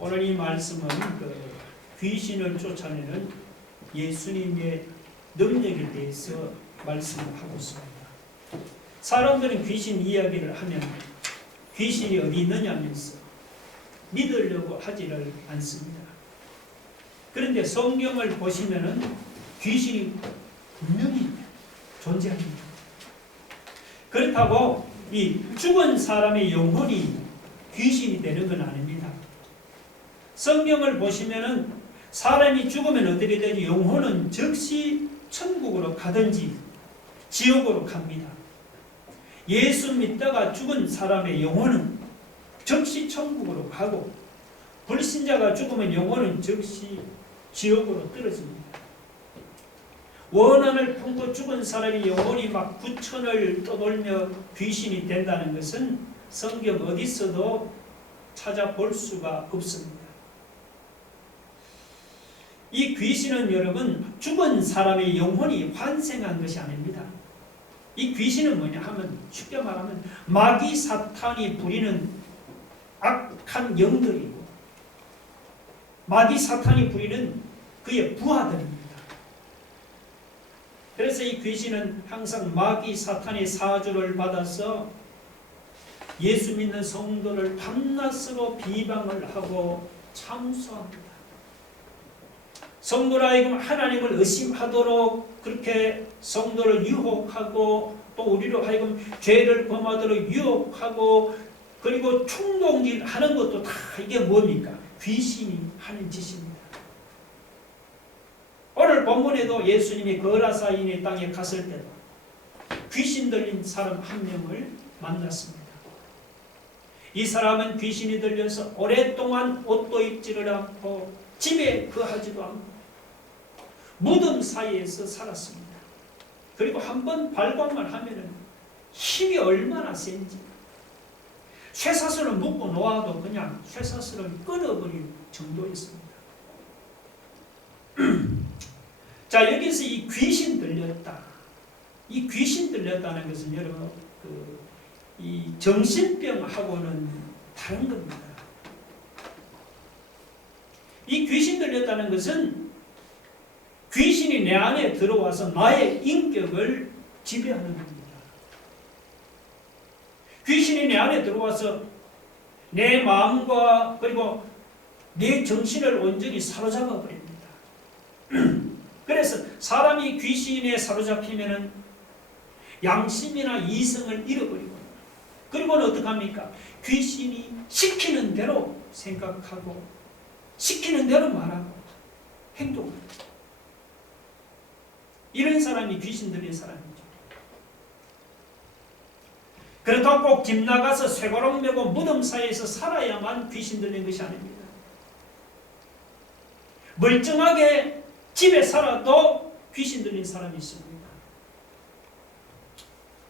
오늘 이 말씀은 귀신을 쫓아내는 예수님의 능력에 대해서 말씀을 하고 있습니다. 사람들은 귀신 이야기를 하면 귀신이 어디 있느냐면서 믿으려고 하지를 않습니다. 그런데 성경을 보시면은 귀신이 분명히 존재합니다. 그렇다고 이 죽은 사람의 영혼이 귀신이 되는 건 아닙니다. 성경을 보시면은 사람이 죽으면 어떻게 되지? 영혼은 즉시 천국으로 가든지 지옥으로 갑니다. 예수 믿다가 죽은 사람의 영혼은 즉시 천국으로 가고, 불신자가 죽으면 영혼은 즉시 지옥으로 떨어집니다. 원한을 품고 죽은 사람의 영혼이 막 구천을 떠돌며 귀신이 된다는 것은 성경 어디서도 찾아볼 수가 없습니다. 이 귀신은 여러분 죽은 사람의 영혼이 환생한 것이 아닙니다. 이 귀신은 뭐냐 하면 쉽게 말하면 마귀 사탄이 부리는 악한 영들이고, 마귀 사탄이 부리는 그의 부하들입니다. 그래서 이 귀신은 항상 마귀 사탄의 사주를 받아서 예수 믿는 성도를 밤낮으로 비방을 하고 참수합니다. 성도를 하여금 하나님을 의심하도록 그렇게 성도를 유혹하고, 또 우리로 하여금 죄를 범하도록 유혹하고, 그리고 충동질 하는 것도 다 이게 뭡니까? 귀신이 하는 짓입니다. 오늘 본문에도 예수님이 거라사인의 땅에 갔을 때도 귀신 들린 사람 한 명을 만났습니다. 이 사람은 귀신이 들려서 오랫동안 옷도 입지를 않고 집에 거하지도 않고 무덤 사이에서 살았습니다. 그리고 한번 발광만 하면은 힘이 얼마나 센지, 쇠사슬을 묶고 놓아도 그냥 쇠사슬을 끊어버릴 정도였습니다. 자, 여기서 이 귀신 들렸다. 이 귀신 들렸다는 것은 여러분 이 정신병하고는 다른 겁니다. 이 귀신 들렸다는 것은 귀신이 내 안에 들어와서 나의 인격을 지배하는 겁니다. 귀신이 내 안에 들어와서 내 마음과 그리고 내 정신을 온전히 사로잡아 버립니다. 그래서 사람이 귀신에 사로잡히면은 양심이나 이성을 잃어버리고, 그리고는 어떻게 합니까? 귀신이 시키는 대로 생각하고 시키는 대로 말하고 행동합니다. 이런 사람이 귀신 들린 사람이죠. 그렇다고 꼭 집 나가서 쇠고랑 메고 무덤 사이에서 살아야만 귀신 들린 것이 아닙니다. 멀쩡하게 집에 살아도 귀신 들린 사람이 있습니다.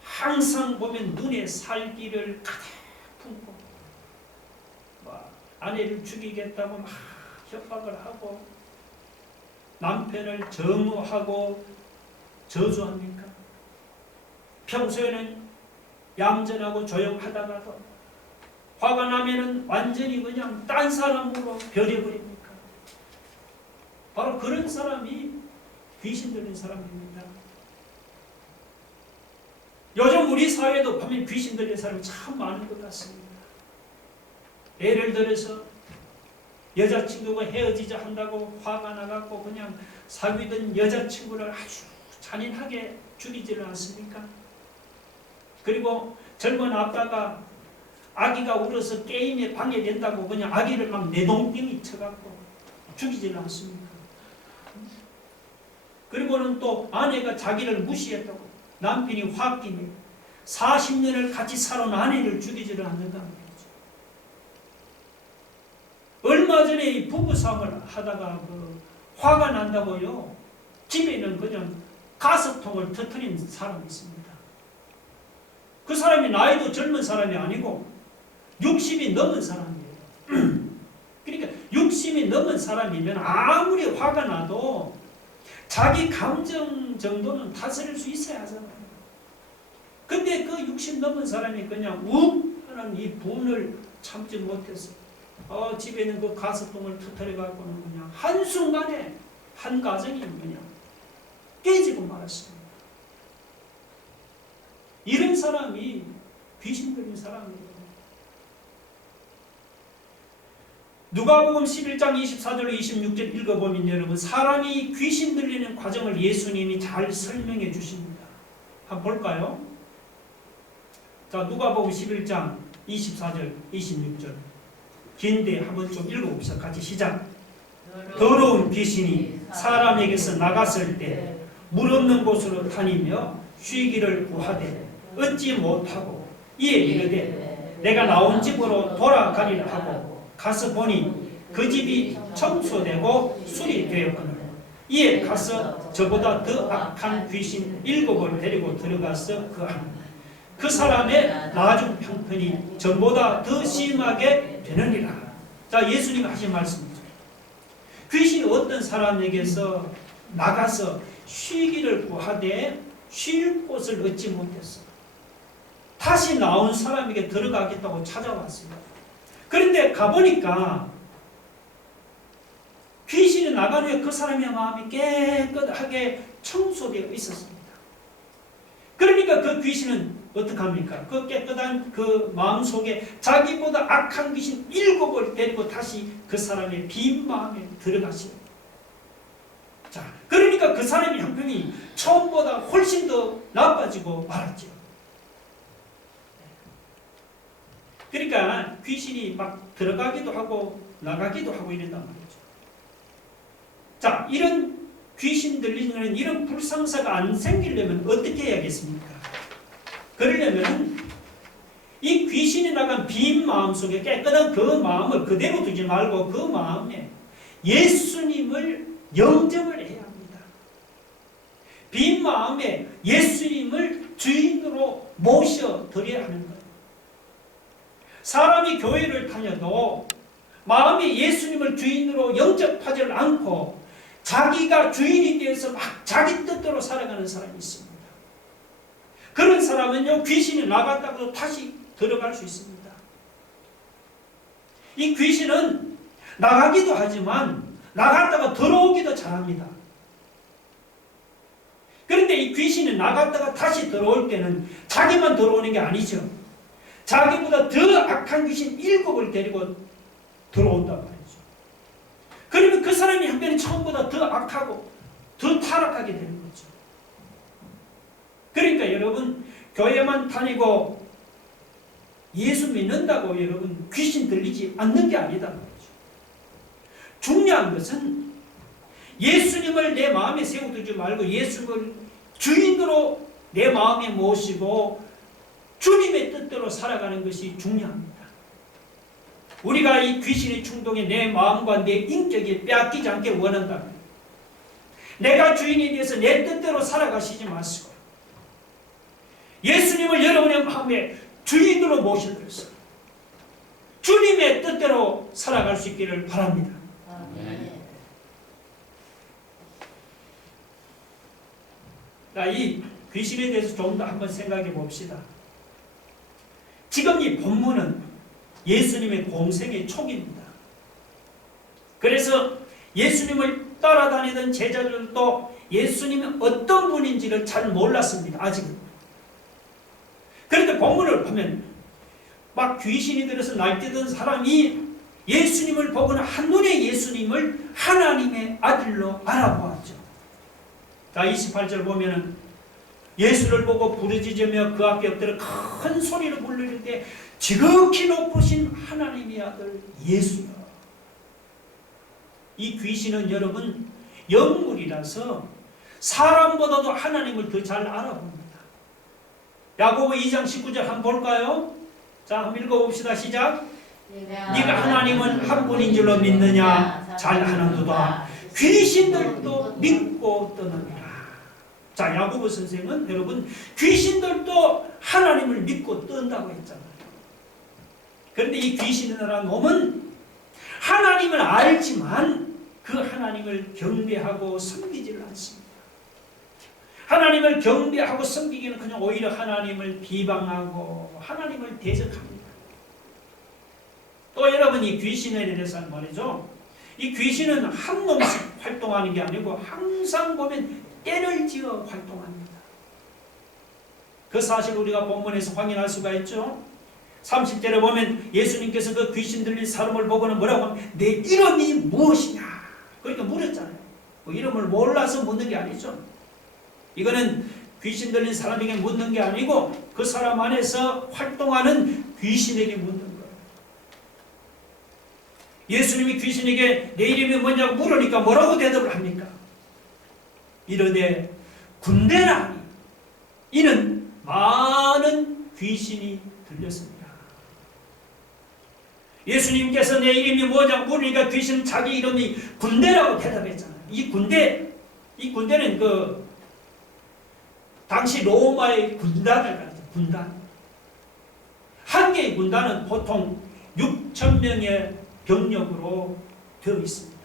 항상 보면 눈에 살기를 가득 품고 아내를 죽이겠다고 막 협박을 하고 남편을 정오하고 저주합니까? 평소에는 얌전하고 조용하다가도 화가 나면은 완전히 그냥 딴 사람으로 변해버립니까? 바로 그런 사람이 귀신 들린 사람입니다. 요즘 우리 사회에도 보면 귀신 들린 사람이 참 많은 것 같습니다. 예를 들어서 여자친구가 헤어지자 한다고 화가 나갖고 그냥 사귀던 여자친구를 아주 잔인하게 죽이지는 않습니까? 그리고 젊은 아빠가 아기가 울어서 게임에 방해된다고 그냥 아기를 막 내동댕이 쳐갖고 죽이지는 않습니까? 그리고는 또 아내가 자기를 무시했다고 남편이 화끼니 40년을 같이 살아온 아내를 죽이지를 않는다는 거죠. 얼마 전에 이 부부싸움을 하다가 화가 난다고요, 집에는 그냥 가스통을 터뜨린 사람이 있습니다. 그 사람이 나이도 젊은 사람이 아니고 60이 넘은 사람이에요. 그러니까 60이 넘은 사람이면 아무리 화가 나도 자기 감정 정도는 다스릴 수 있어야 하잖아요. 근데 그 60 넘은 사람이 그냥 욱 하는 이 분을 참지 못해서 집에 있는 그 가스통을 터뜨려 갖고는 그냥 한순간에 한 가정이 그냥 깨지고 말았습니다. 이런 사람이 귀신 들린 사람이에요. 누가복음 11장 24절 26절 읽어보면 여러분 사람이 귀신 들리는 과정을 예수님이 잘 설명해 주십니다. 한번 볼까요? 자, 누가복음 11장 24절 26절 긴데 한번 좀 읽어봅시다. 같이 시작. 더러운 귀신이 사람에게서 나갔을 때 물 없는 곳으로 다니며 쉬기를 구하되 얻지 못하고 이에 이르되 내가 나온 집으로 돌아가리라 하고 가서 보니 그 집이 청소되고 수리되었거늘 이에 가서 저보다 더 악한 귀신 7을 데리고 들어가서 그 사람의 나중 형편이 전보다 더 심하게 되느니라. 자, 예수님이 하신 말씀이죠. 귀신이 어떤 사람에게서 나가서 쉬기를 구하되 쉴 곳을 얻지 못했어. 다시 나온 사람에게 들어가겠다고 찾아왔습니다. 그런데 가보니까 귀신이 나간 후에 그 사람의 마음이 깨끗하게 청소되어 있었습니다. 그러니까 그 귀신은 어떡합니까? 그 깨끗한 그 마음속에 자기보다 악한 귀신 7을 데리고 다시 그 사람의 빈 마음에 들어가시고, 자, 그러니까 그 사람의 형편이 처음보다 훨씬 더 나빠지고 말았죠. 그러니까 귀신이 막 들어가기도 하고 나가기도 하고 이런단 말이죠. 자, 이런 귀신 들리는 이런 불상사가 안 생기려면 어떻게 해야겠습니까? 그러려면 이 귀신이 나간 빈 마음 속에 깨끗한 그 마음을 그대로 두지 말고 그 마음에 예수님을 영접을 해야 합니다. 빈 마음에 예수님을 주인으로 모셔드려야 하는 거예요. 사람이 교회를 다녀도 마음에 예수님을 주인으로 영접하지 않고 자기가 주인이 되어서 막 자기 뜻대로 살아가는 사람이 있습니다. 그런 사람은요, 귀신이 나갔다고 다시 들어갈 수 있습니다. 이 귀신은 나가기도 하지만 나갔다가 들어오기도 잘합니다. 그런데 이 귀신이 나갔다가 다시 들어올 때는 자기만 들어오는 게 아니죠. 자기보다 더 악한 귀신 7을 데리고 들어온단 말이죠. 그러면 그 사람이 한편에 처음보다 더 악하고 더 타락하게 되는 거죠. 그러니까 여러분, 교회만 다니고 예수 믿는다고 여러분 귀신 들리지 않는 게 아니다 말이죠. 중요한 것은 예수님을 내 마음에 세워두지 말고 예수님을 주인으로 내 마음에 모시고 주님의 뜻대로 살아가는 것이 중요합니다. 우리가 이 귀신의 충동에 내 마음과 내 인격이 빼앗기지 않게 원한다면 내가 주인이 되어서 내 뜻대로 살아가시지 마시고 예수님을 여러분의 마음에 주인으로 모셔드려서 주님의 뜻대로 살아갈 수 있기를 바랍니다. 자, 이 귀신에 대해서 좀 더 한번 생각해 봅시다. 지금 이 본문은 예수님의 공생의 초기입니다. 그래서 예수님을 따라다니던 제자들도 예수님이 어떤 분인지를 잘 몰랐습니다. 아직은. 그런데 본문을 보면 막 귀신이 들어서 날뛰던 사람이 예수님을 보고는 한눈에 예수님을 하나님의 아들로 알아보았죠. 자, 28절 보면은 예수를 보고 부르짖으며 그 앞에 엎드려 큰 소리로 부르짖을 때 지극히 높으신 하나님의 아들 예수여. 이 귀신은 여러분 영물이라서 사람보다도 하나님을 더 잘 알아봅니다. 야고보 2장 19절 한번 볼까요? 자, 한번 읽어봅시다. 시작. 네가 하나님은 한 분인 줄로 믿느냐? 잘하는도다. 귀신들도 믿고 떠납니다. 자, 야고보 선생은 여러분 귀신들도 하나님을 믿고 뜬다고 했잖아요. 그런데 이 귀신이라는 놈은 하나님을 알지만 그 하나님을 경배하고 섬기지를 않습니다. 하나님을 경배하고 섬기기는 그냥 오히려 하나님을 비방하고 하나님을 대적합니다. 또 여러분 바울은 이 귀신에 대해서 말이죠. 이 귀신은 한 놈씩 활동하는 게 아니고 항상 보면 때를 지어 활동합니다. 그 사실 우리가 본문에서 확인할 수가 있죠. 30절에 보면 예수님께서 그 귀신 들린 사람을 보고는 뭐라고 하면 내 이름이 무엇이냐 그러니까 물었잖아요. 뭐 이름을 몰라서 묻는 게 아니죠. 이거는 귀신 들린 사람에게 묻는 게 아니고 그 사람 안에서 활동하는 귀신에게 묻는 거예요. 예수님이 귀신에게 내 이름이 뭐냐고 물으니까 뭐라고 대답을 합니까? 이르되 군대라 하니 이는 많은 귀신이 들렸습니다. 예수님께서 내 이름이 뭐냐고 물으니까 귀신은 자기 이름이 군대라고 대답했잖아요. 이 군대는 그 당시 로마의 군단을 가르쳐요. 군단. 한 개의 군단은 보통 6,000명의 병력으로 되어 있습니다.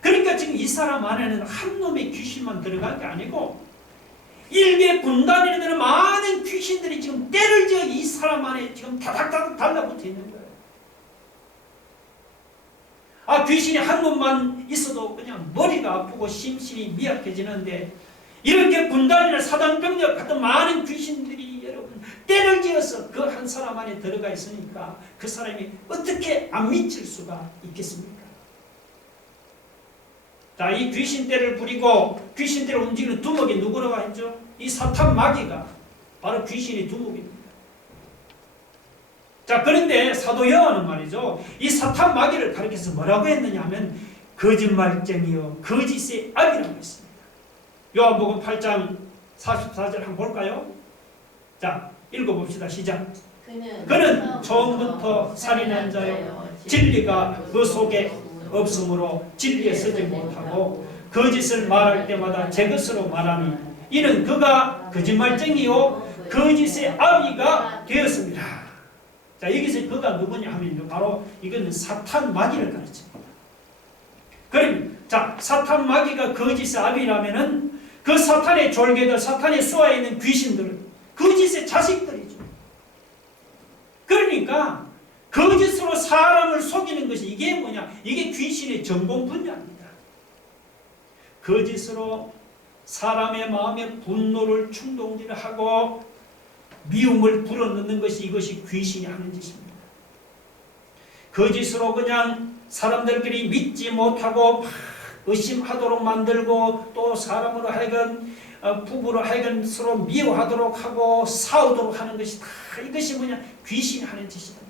그러니까 지금 이 사람 안에는 한 놈의 귀신만 들어간 게 아니고 일개 군단이 되는 많은 귀신들이 지금 때를 지어 이 사람 안에 지금 다닥다닥 달라붙어 있는 거예요. 아, 귀신이 한 놈만 있어도 그냥 머리가 아프고 심신이 미약해지는데 이렇게 군단이나 사단병력 같은 많은 귀신들이 여러분 때를 지어서 그 한 사람 안에 들어가 있으니까 그 사람이 어떻게 안 미칠 수가 있겠습니까? 자, 이 귀신떼를 부리고 귀신떼를 움직이는 두목이 누구라고 했죠? 이 사탄 마귀가 바로 귀신의 두목입니다. 자, 그런데 사도 요한은 말이죠. 이 사탄 마귀를 가리켜서 뭐라고 했느냐 하면 거짓말쟁이요 거짓의 아비라고 했습니다. 요한복음 8장 44절 한번 볼까요? 자, 읽어봅시다. 시작. 그는 처음부터 살인한 자요 진리가 그 속에 없으므로 진리에 서지 못하고 거짓을 말할 때마다 제 것으로 말하니 이는 그가 거짓말쟁이요 거짓의 아비가 되었습니다. 자, 여기서 그가 누구냐 하면 바로 이거는 사탄 마귀를 가르칩니다. 그럼 자, 사탄 마귀가 거짓의 아비라면은 그 사탄의 졸개들, 사탄의 수하에 있는 귀신들은 거짓의 자식들이죠. 그러니까 거짓으로 사람을 속이는 것이 이게 뭐냐? 이게 귀신의 전공 분야입니다. 거짓으로 사람의 마음에 분노를 충동질을 하고 미움을 불어넣는 것이 이것이 귀신이 하는 짓입니다. 거짓으로 그냥 사람들끼리 믿지 못하고 의심하도록 만들고 또 사람으로 하여금 부부로 하여금 서로 미워하도록 하고 싸우도록 하는 것이 다 이것이 뭐냐? 귀신이 하는 짓이다.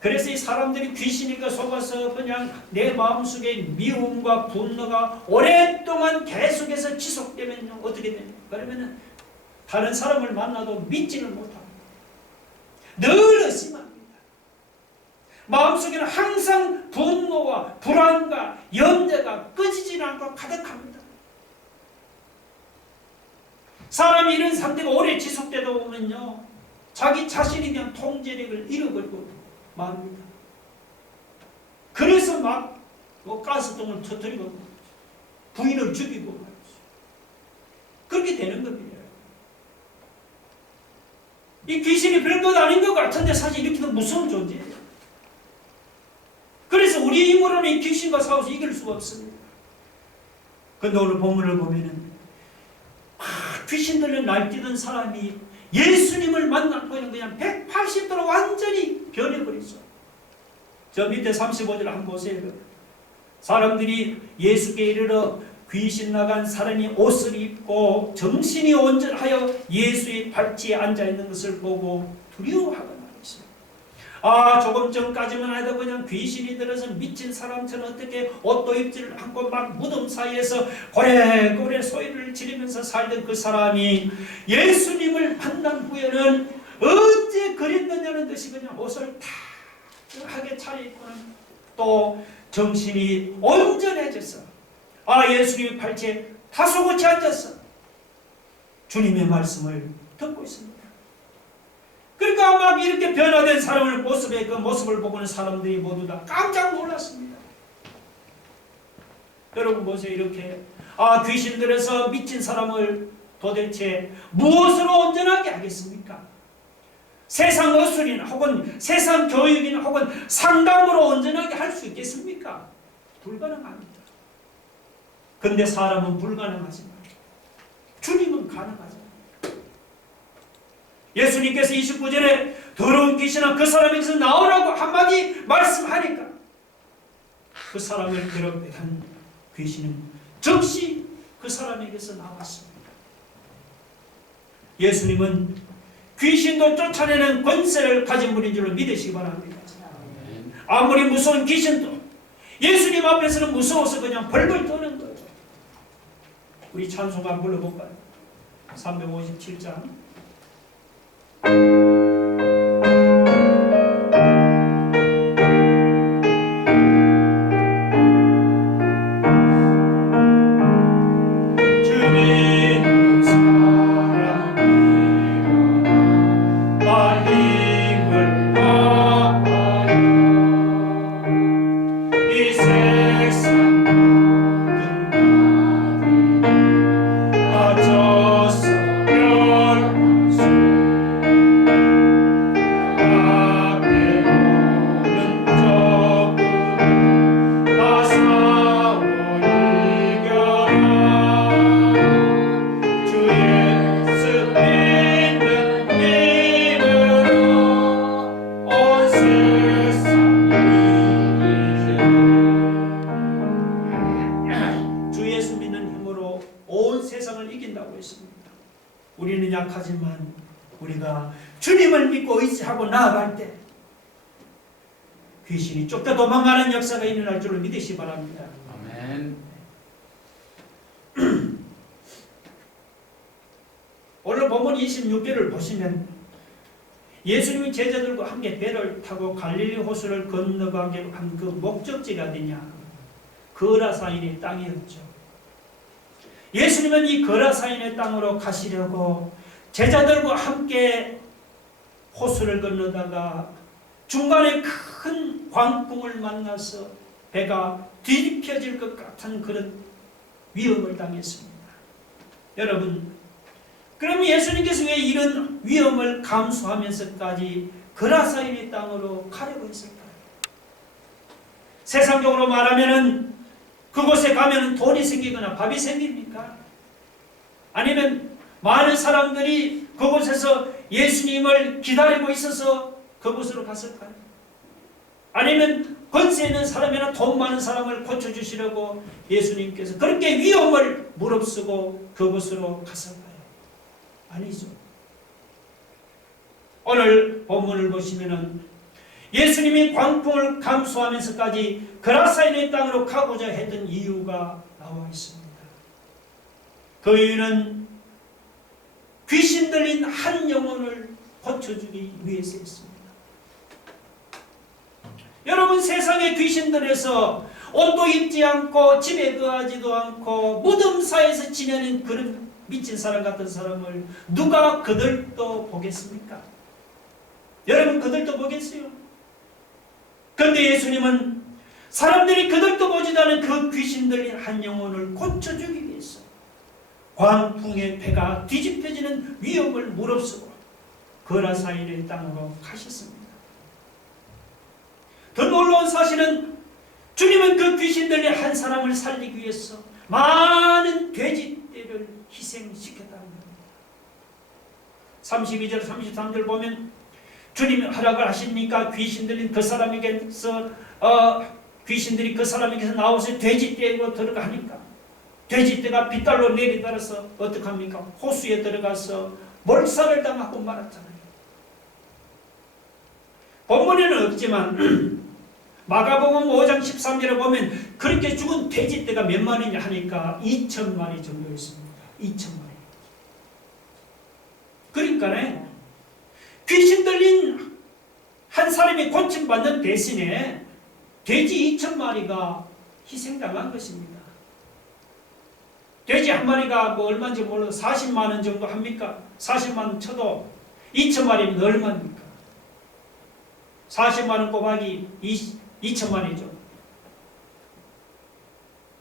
그래서 이 사람들이 귀신이가 속아서 그냥 내 마음속에 미움과 분노가 오랫동안 계속해서 지속되면 어떻게 되냐? 그러면은 다른 사람을 만나도 믿지를 못합니다. 늘 의심합니다. 마음속에는 항상 분노와 불안과 염려가 꺼지지 않고 가득합니다. 사람이 이런 상태가 오래 지속되다 보면요, 자기 자신에 대한 통제력을 잃어버리고 말입니다. 그래서 막 가스통을 터뜨리고 부인을 죽이고 말이죠. 그렇게 되는 겁니다. 이 귀신이 별것 아닌 것 같은데 사실 이렇게 무서운 존재예요. 그래서 우리 힘으로는 이 귀신과 싸워서 이길 수가 없습니다. 그런데 오늘 본문을 보면은 귀신 들려 날뛰던 사람이 예수님을 만나고는 그냥 180도로 완전히 변해버리죠. 저 밑에 35절 한번 보세요. 사람들이 예수께 이르러 귀신 나간 사람이 옷을 입고 정신이 온전하여 예수의 발치에 앉아있는 것을 보고 두려워하더라. 아, 조금 전까지만 해도 그냥 귀신이 들어서 미친 사람처럼 어떻게 옷도 입지를 않고 막 무덤 사이에서 고래고래 소리를 지르면서 살던 그 사람이 예수님을 만난 후에는 어째 그랬느냐는 듯이 그냥 옷을 탁하게 차려입고는 또 정신이 온전해져서 아, 예수님의 발치에 다소곳이 앉아서 주님의 말씀을 듣고 있습니다. 그러니까 막 이렇게 변화된 사람의 모습에 그 모습을 보고는 사람들이 모두 다 깜짝 놀랐습니다. 여러분 보세요. 이렇게 귀신 들어서 미친 사람을 도대체 무엇으로 온전하게 하겠습니까? 세상 어술이나 혹은 세상 교육이나 혹은 상담으로 온전하게 할 수 있겠습니까? 불가능합니다. 근데 사람은 불가능하지만 주님은 가능하잖아요. 예수님께서 29절에 더러운 귀신아 그 사람에게서 나오라고 한마디 말씀하니까 그 사람을 괴롭히던 귀신은 즉시 그 사람에게서 나왔습니다. 예수님은 귀신도 쫓아내는 권세를 가진 분인 줄로 믿으시기 바랍니다. 아무리 무서운 귀신도 예수님 앞에서는 무서워서 그냥 벌벌 떠는 거예요. 우리 찬송 한번 불러볼까요? 357장. 우리는 약하지만 우리가 주님을 믿고 의지하고 나아갈 때 귀신이 쫓겨 도망가는 역사가 일어날 줄로 믿으시기 바랍니다. 아멘. 오늘 본문 26절을 보시면 예수님이 제자들과 함께 배를 타고 갈릴리 호수를 건너가게 한 그 목적지가 어디냐? 거라사인의 땅이었죠. 예수님은 이 거라사인의 땅으로 가시려고 제자들과 함께 호수를 건너다가 중간에 큰 광풍을 만나서 배가 뒤집혀질 것 같은 그런 위험을 당했습니다. 여러분, 그럼 예수님께서 왜 이런 위험을 감수하면서까지 거라사인의 땅으로 가려고 했을까요? 세상적으로 말하면은 그곳에 가면 돈이 생기거나 밥이 생깁니까? 아니면 많은 사람들이 그곳에서 예수님을 기다리고 있어서 그곳으로 갔을까요? 아니면 권세 있는 사람이나 돈 많은 사람을 고쳐주시려고 예수님께서 그렇게 위험을 무릅쓰고 그곳으로 갔을까요? 아니죠. 오늘 본문을 보시면은 예수님이 광풍을 감수하면서까지 거라사인의 땅으로 가고자 했던 이유가 나와 있습니다. 그 이유는 귀신 들린 한 영혼을 고쳐주기 위해서였습니다. 여러분, 세상의 귀신들에서 옷도 입지 않고 집에 거하지도 않고 무덤사에서 지내는 그런 미친 사람 같은 사람을 누가 거들떠 보겠습니까? 여러분, 거들떠 보겠어요? 그런데 예수님은 사람들이 거들떠 보지도 않은 그 귀신 들린 한 영혼을 고쳐주기 위해서 광풍의 배가 뒤집혀지는 위험을 무릅쓰고 거라사인의 땅으로 가셨습니다. 더 놀라운 사실은 주님은 그 귀신 들린 한 사람을 살리기 위해서 많은 돼지떼를 희생시켰다는 겁니다. 32절 33절 보면 주님이 허락을 하십니까? 귀신 들린 그 사람에게서 귀신들이 그 사람에게서 나와서 돼지떼로 들어가니까 돼지떼가 빗달로 내리달아서 어떡합니까? 호수에 들어가서 몰살을 당하고 말았잖아요. 본문에는 없지만 마가복음 5장 13절에 보면 그렇게 죽은 돼지떼가 몇 마리냐 하니까 2,000마리 정도 있습니다. 2,000마리. 그러니까 귀신 들린 한 사람이 고침받는 대신에 돼지 2,000마리가 희생당한 것입니다. 돼지 한 마리가 뭐 얼마인지 몰라도 40만 원 정도 합니까? 40만 원 쳐도 2,000마리면 얼마입니까? 40만 원 곱하기 2,000마리죠.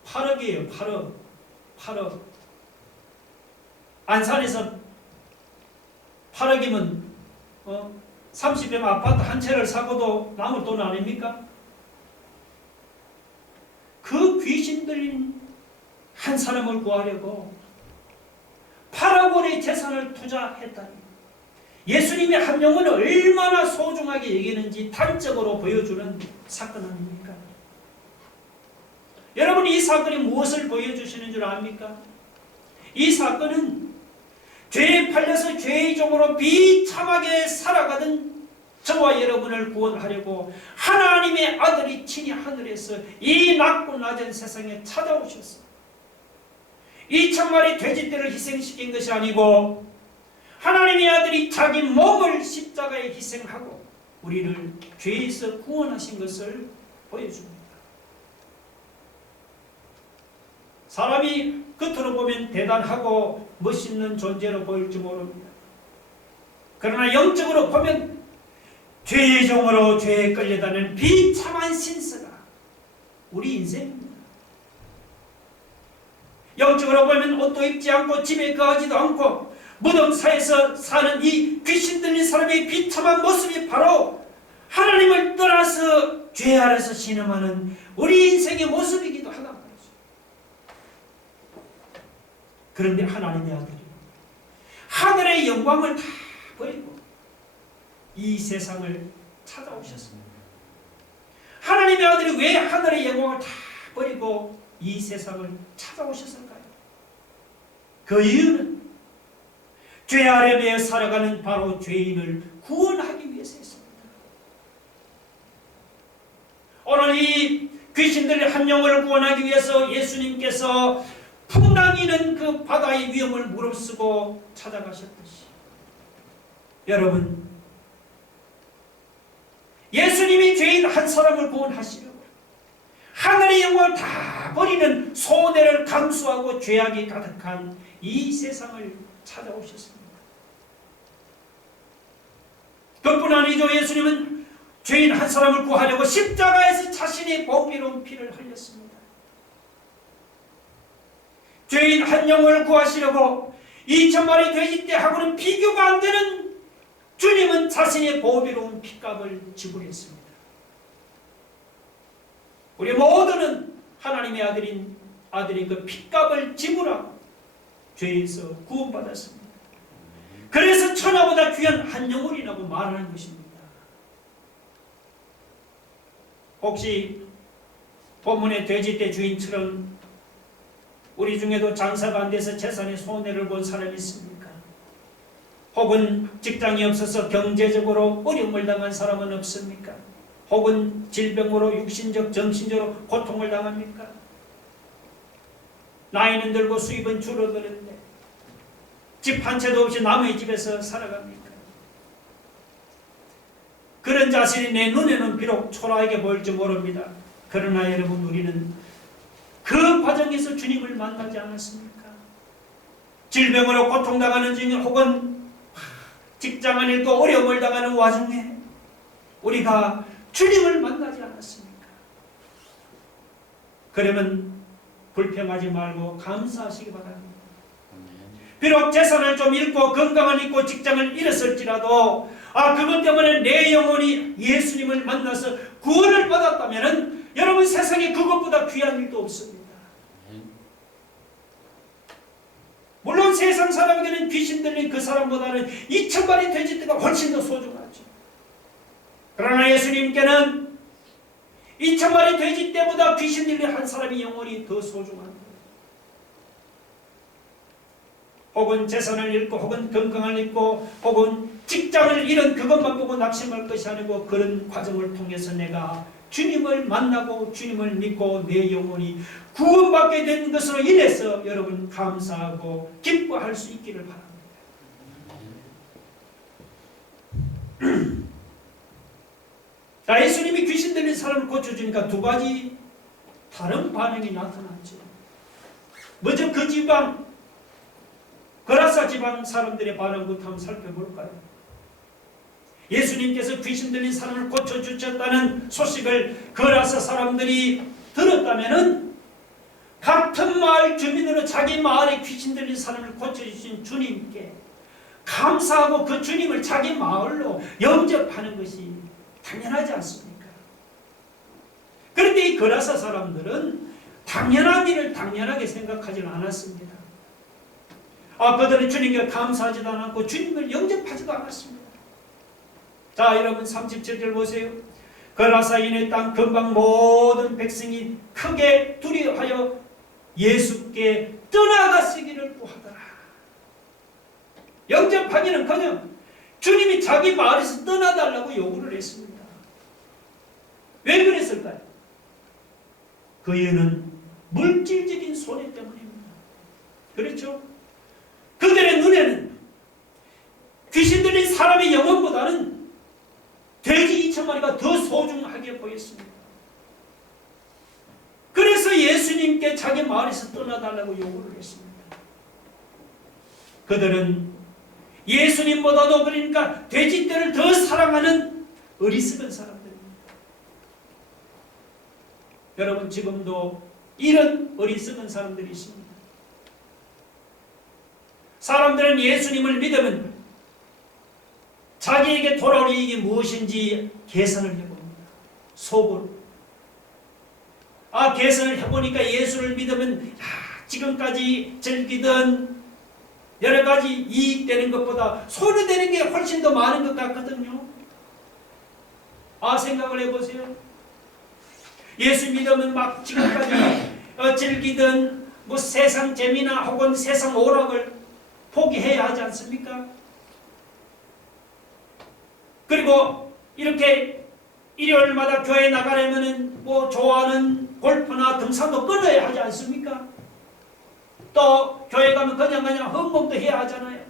8억이에요. 8억. 안산에서 8억이면 30평 아파트 한 채를 사고도 남을 돈 아닙니까? 그 귀신 들린 한 사람을 구하려고 8억 원의 재산을 투자했다니, 예수님이 한 영혼을 얼마나 소중하게 여기는지 단적으로 보여주는 사건 아닙니까? 여러분, 이 사건이 무엇을 보여주시는 줄 압니까? 이 사건은 죄에 팔려서 죄의 종으로 비참하게 살아가던 저와 여러분을 구원하려고 하나님의 아들이 친히 하늘에서 이 낮고 낮은 세상에 찾아오셨어. 2,000마리 돼지떼를 희생시킨 것이 아니고 하나님의 아들이 자기 몸을 십자가에 희생하고 우리를 죄에서 구원하신 것을 보여줍니다. 사람이 겉으로 보면 대단하고 멋있는 존재로 보일지 모릅니다. 그러나 영적으로 보면 죄의 종으로 죄에 끌려다니는 비참한 신세가 우리 인생입니다. 영적으로 보면 옷도 입지 않고 집에 거하지도 않고 무덤사에서 사는 이 귀신 들린 사람의 비참한 모습이 바로 하나님을 떠나서 죄 아래서 신음하는 우리 인생의 모습이기도 하다 말이죠. 그런데 하나님의 아들이 하늘의 영광을 다 버리고 이 세상을 찾아오셨습니다. 하나님의 아들이 왜 하늘의 영광을 다 버리고 이 세상을 찾아오셨을까요? 그 이유는 죄 아래 매여 살아가는 바로 죄인을 구원하기 위해서였습니다. 오늘 이 귀신들의 한 영혼을 구원하기 위해서 예수님께서 풍랑이는 그 바다의 위험을 무릅쓰고 찾아가셨듯이, 여러분, 예수님이 죄인 한 사람을 구원하시려고 하늘의 영광을 다 버리는 손해를 감수하고 죄악이 가득한 이 세상을 찾아오셨습니다. 그뿐 아니죠. 예수님은 죄인 한 사람을 구하려고 십자가에서 자신의 보배로운 피를 흘렸습니다. 죄인 한 영혼을 구하시려고 2,000마리 돼지떼하고는 비교가 안 되는 주님은 자신의 보배로운 피값을 지불했습니다. 우리 모두는 하나님의 아들인 그 피값을 지불하고 죄에서 구원받았습니다. 그래서 천하보다 귀한 한 영혼이라고 말하는 것입니다. 혹시 본문의 돼지떼 주인처럼 우리 중에도 장사가 안 돼서 재산의 손해를 본 사람이 있습니까? 혹은 직장이 없어서 경제적으로 어려움을 당한 사람은 없습니까? 혹은 질병으로 육신적, 정신적으로 고통을 당합니까? 나이는 들고 수입은 줄어드는데 집 한 채도 없이 남의 집에서 살아갑니까? 그런 자신이 내 눈에는 비록 초라하게 보일지 모릅니다. 그러나 여러분, 우리는 그 과정에서 주님을 만나지 않았습니까? 질병으로 고통당하는 중에 혹은 직장을 잃고 어려움을 당하는 와중에 우리가 주님을 만나지 않았습니까? 그러면 불평하지 말고 감사하시기 바랍니다. 비록 재산을 좀 잃고 건강을 잃고 직장을 잃었을지라도 그것 때문에 내 영혼이 예수님을 만나서 구원을 받았다면 여러분, 세상에 그것보다 귀한 일도 없습니다. 물론 세상 사람에게는 귀신 들린 그 사람보다는 2,000마리 돼지떼가 훨씬 더 소중하죠. 그러나 예수님께는 2,000마리 돼지떼보다 귀신 들린 한 사람의 영혼이 더 소중한 거예요. 혹은 재산을 잃고 혹은 건강을 잃고 혹은 직장을 잃은 그것만 보고 낙심할 것이 아니고 그런 과정을 통해서 내가 주님을 만나고 주님을 믿고 내 영혼이 구원받게 된 것으로 인해서 여러분 감사하고 기뻐할 수 있기를 바랍니다. 자, 예수님이 귀신 들린 사람을 고쳐주니까 두 가지 다른 반응이 나타났죠. 먼저 그 지방, 거라사 지방 사람들의 반응부터 한번 살펴볼까요? 예수님께서 귀신 들린 사람을 고쳐주셨다는 소식을 거라사 사람들이 들었다면 같은 마을 주민으로 자기 마을에 귀신 들린 사람을 고쳐주신 주님께 감사하고 그 주님을 자기 마을로 영접하는 것이 당연하지 않습니까? 그런데 이 거라사 사람들은 당연한 일을 당연하게 생각하지는 않았습니다. 그들은 주님께 감사하지도 않았고 주님을 영접하지도 않았습니다. 자, 여러분 37절 보세요. 거라사인의 땅 근방 모든 백성이 크게 두려워하여 예수께 떠나가시기를 구하더라. 영접하기는 그냥 주님이 자기 마을에서 떠나달라고 요구를 했습니다. 왜 그랬을까요? 그 이유는 물질적인 손해 때문입니다. 그렇죠? 그들의 눈에는 귀신 들린 사람의 영혼보다는 돼지 2,000마리가 더 소중하게 보였습니다. 그래서 예수님께 자기 마을에서 떠나달라고 요구를 했습니다. 그들은 예수님보다도 그러니까 돼지떼를 더 사랑하는 어리석은 사람들입니다. 여러분 지금도 이런 어리석은 사람들이 있습니다. 사람들은 예수님을 믿으면 자기에게 돌아올 이익이 무엇인지 계산을 해봅니다. 속으로. 계산을 해보니까 예수를 믿으면 지금까지 즐기던 여러 가지 이익되는 것보다 손해되는 게 훨씬 더 많은 것 같거든요. 생각을 해보세요. 예수 믿으면 막 지금까지 즐기던 뭐 세상 재미나 혹은 세상 오락을 포기해야 하지 않습니까? 그리고 이렇게 일요일마다 교회 나가려면은 뭐 좋아하는 골프나 등산도 끊어야 하지 않습니까? 또 교회 가면 그냥 헌금도 해야 하잖아요.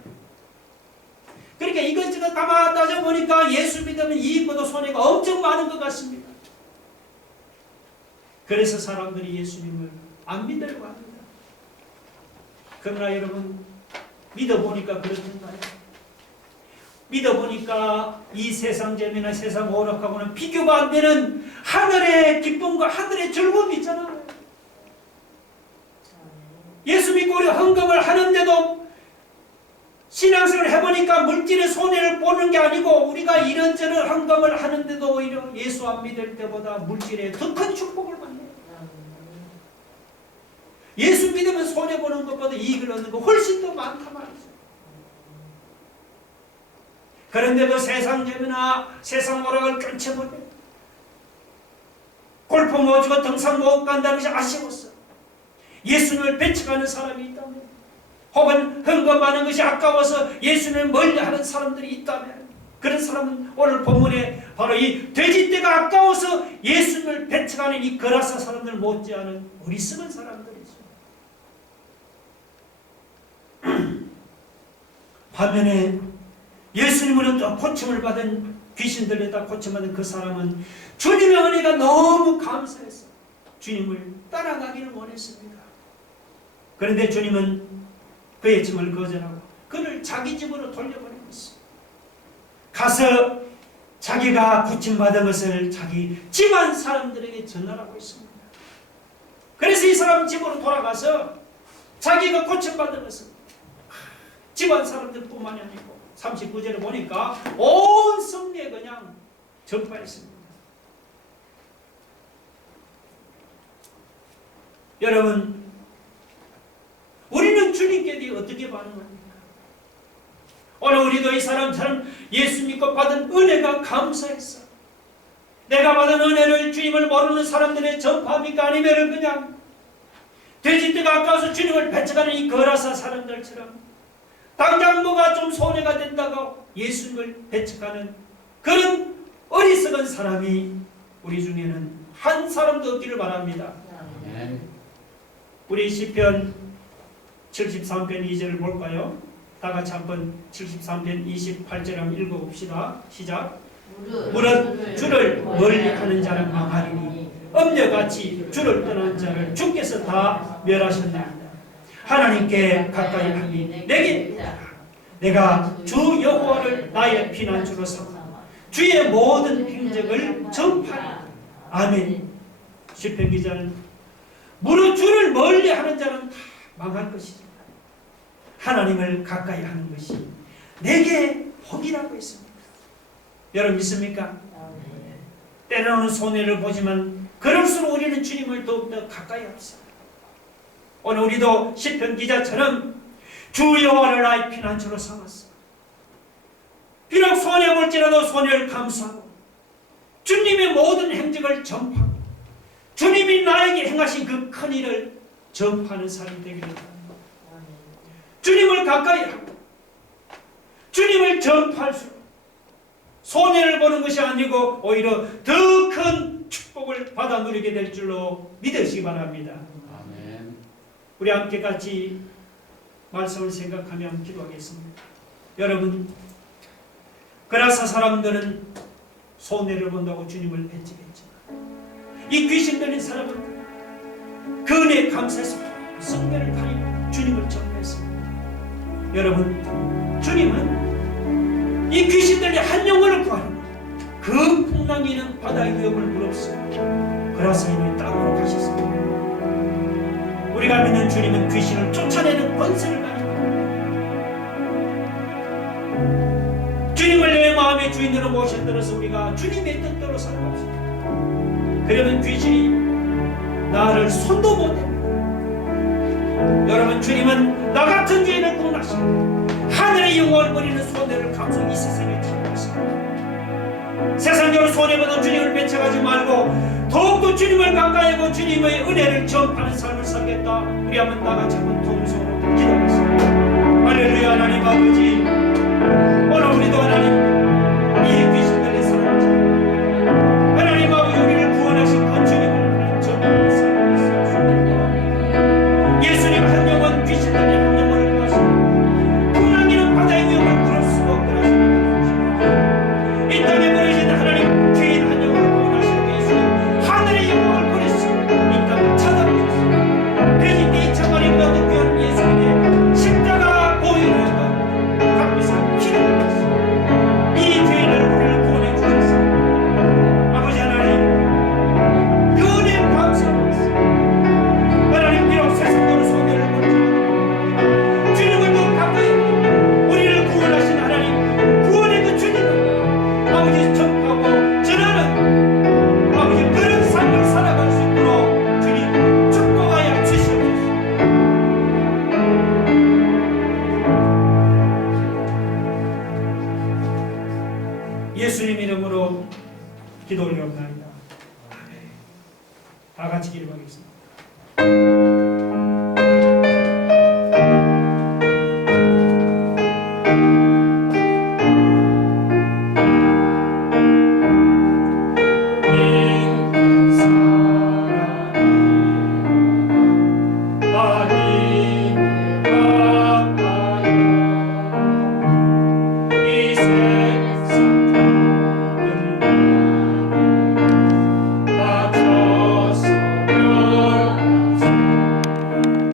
그러니까 이것저것 가만 따져보니까 예수 믿으면 이익보다 손해가 엄청 많은 것 같습니다. 그래서 사람들이 예수님을 안 믿으려고 합니다. 그러나 여러분 믿어보니까 그렇던가요? 믿어보니까 이 세상 재미나 세상 오락하고는 비교가 안 되는 하늘의 기쁨과 하늘의 즐거움이 있잖아요. 예수 믿고 우리 헌금을 하는데도 신앙생활을 해보니까 물질의 손해를 보는 게 아니고 우리가 이런저런 헌금을 하는데도 오히려 예수 안 믿을 때보다 물질에 더 큰 축복을 받네요. 예수 믿으면 손해보는 것보다 이익을 얻는 거 훨씬 더 많단 말이죠. 그런데도 세상 재미나 세상 오락을 끊쳐버려. 골프 못 주고 등산 못 간다는 것이 아쉬웠어. 예수님을 배척하는 사람이 있다면, 혹은 헌금하는 것이 아까워서 예수님을 멀리하는 사람들이 있다면, 그런 사람은 오늘 본문에 바로 이 돼지떼가 아까워서 예수님을 배척하는 이 거라사 사람들 못지않은 어리석은 사람들이죠. 반면에 예수님으로부터 고침을 받은 귀신들에다 고침받은 그 사람은 주님의 은혜가 너무 감사해서 주님을 따라가기를 원했습니다. 그런데 주님은 그의 청을 거절하고 그를 자기 집으로 돌려보내고 있습니다. 가서 자기가 고침받은 것을 자기 집안 사람들에게 전하라고 있습니다. 그래서 이 사람 집으로 돌아가서 자기가 고침받은 것을 집안 사람들뿐만이 아니고 39절에 보니까 온 성리에 그냥 전파했습니다. 여러분, 우리는 주님께 어떻게 반응합니까? 오늘 우리도 이 사람처럼 예수 믿고 받은 은혜가 감사했어. 내가 받은 은혜를 주님을 모르는 사람들에 전파합니까? 아니면 그냥 돼지떼가 아까워서 주님을 배척하는 이 거라사 사람들처럼 당장 뭐가 좀 손해가 된다고 예수님을 배척하는 그런 어리석은 사람이 우리 중에는 한 사람도 없기를 바랍니다. 우리 시편 73편 2절을 볼까요? 다 같이 한번 73편 28절 한번 읽어봅시다. 시작. 무릇 주를 멀리하는 자는 망하리니 엄녀같이 주를 떠난 자를 주께서 다 멸하셨나이다. 하나님께 가까이 하니 내가 주 여호와를 나의 피난주로 삼아 주의 모든 행적을 전파하리. 아멘. 시편 기자는 무릇 주를 멀리하는 자는 다 망할 것이다. 하나님을 가까이 하는 것이 내게 복이라고 했습니다. 여러분 믿습니까? 때로는 손해를 보지만 그럴수록 우리는 주님을 더욱더 가까이 합시다. 오늘 우리도 시편 기자처럼 주 여호와를 나의 피난처로 삼았어. 비록 손해볼지라도 손해를 감수하고 주님의 모든 행적을 전파하고 주님이 나에게 행하신 그 큰 일을 전파하는 사람이 되기를 바랍니다. 주님을 가까이 하고 주님을 전파할수록 손해를 보는 것이 아니고 오히려 더 큰 축복을 받아 누리게 될 줄로 믿으시기 바랍니다. 아멘. 우리 함께 같이 말씀을 생각하며 기도하겠습니다. 여러분, 그라사 사람들은 손해를 본다고 주님을 배척했지만 이 귀신 들린 사람은 그 은혜에 감사해서 성별을 가리고 주님을 전파했습니다. 여러분, 주님은 이 귀신 들린 한 영혼을 구하는 그 풍랑이는 바다의 위험을 무릅쓰고 그라사 이는 땅으로 가셨습니다. 우리가 믿는 주님은 귀신을 쫓아내는 권세를 가지고 주님을 내 마음의 주인으로 모셔들어서 우리가 주님의 뜻대로 살아갑시다. 그러면 귀신이 나를 손도 못 댑니다. 여러분, 주님은 나 같은 죄인을 구원하시고 하늘의 영광을 버리는 손해를 감수하고 이 세상에 찾아오십니다. 세상적으로 손해보는 주님을 배척하지 말고 더욱더 주님을 가까이 하고 주님의 은혜를 전파하는 삶을 살겠다. 우리 한번 나같이 한번 통성으로 기도하겠습니다. 할렐루야. 하나님 아버지, 오늘 우리도 하나님 이 귀신 들린 사람처럼 하나님 아버지 우리를 구원하신 그 주님을 전파하는 삶을 살겠습니다. 예수님 한 영혼 귀신 들린 한 영혼을 구하시고 풍랑이는 바다의 위험을 그럴 수가 없더라 하시는 이 땅에 버려진 하나님 죄인 한 영혼을 구원하시는 예수님 하늘의 영광을 버리시고 이 땅을 찾아오셨습니다. 그래서 이 천만의 모든 귀한 예수님의 십자가 보혈을 값비싼 피를 흘렸습니다. 이 죄인을 우리를 구원해 주셨습니다. 아버지 하나님, 그 은혜에 감사합니다. 하나님, 비록 세상적으로 손해를 본지만 주님을 더 가까이 우리를 구원하신 하나님 구원의 그 주님을 아버지 전하고 전하는 아버지 그런 삶을 살아갈 수 있도록 주님 축복하여 주시옵소서. 예수님 이름으로 기도 올려옵나이다. 아멘. 다 같이 기도하겠습니다.